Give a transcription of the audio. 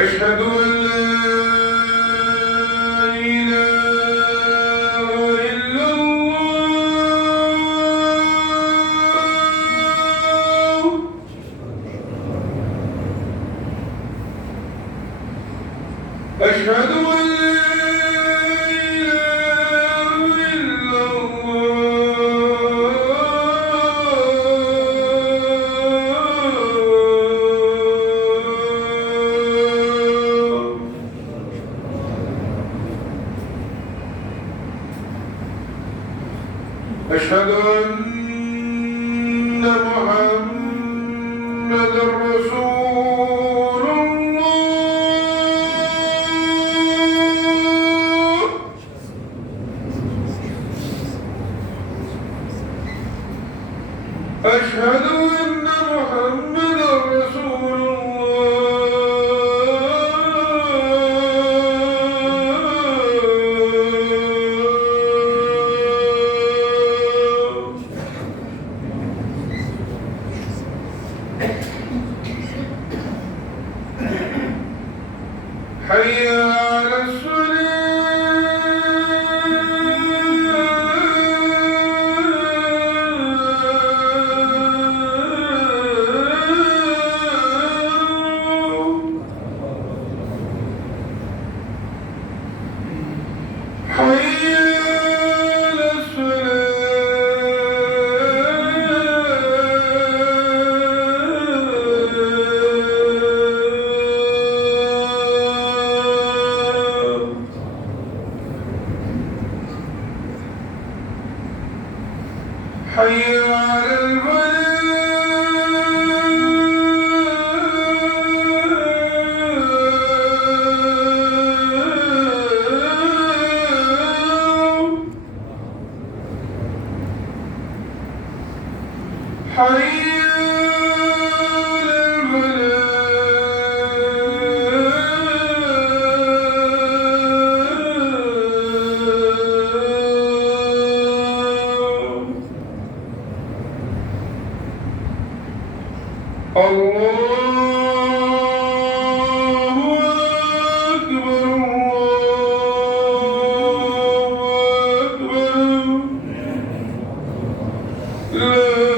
أشهد أن لا إله إلا الله. أشهد أن لا إله إلا الله. أشهد أن محمدًا رسول الله. أشهد أن محمدًا رسول الله. حي على الصلاة. حي على الصلاة. حي على الفلاح. حي الله أكبر، الله أكبر. لا